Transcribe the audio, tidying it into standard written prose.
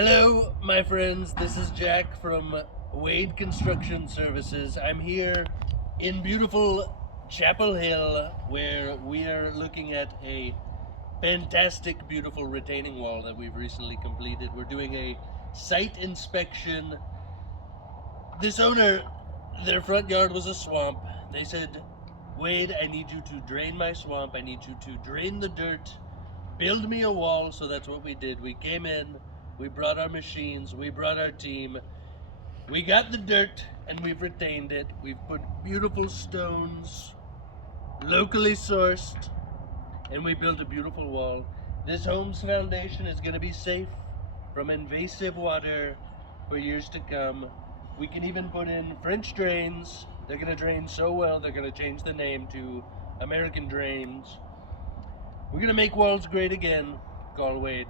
Hello, my friends. This is Jack from Wade Construction Services. I'm here in beautiful Chapel Hill where we are looking at a fantastic, beautiful retaining wall that we've recently completed. We're doing a site inspection. This owner, their front yard was a swamp. They said, Wade, I need you to drain my swamp. I need you to drain the dirt. Build me a wall. So that's what we did. We came in. We brought our machines, we brought our team, we got the dirt and we've retained it. We've put beautiful stones, locally sourced, and we built a beautiful wall. This home's foundation is gonna be safe from invasive water for years to come. We can even put in French drains. They're gonna drain so well, they're gonna change the name to American Drains. We're gonna make walls great again. Call Wade.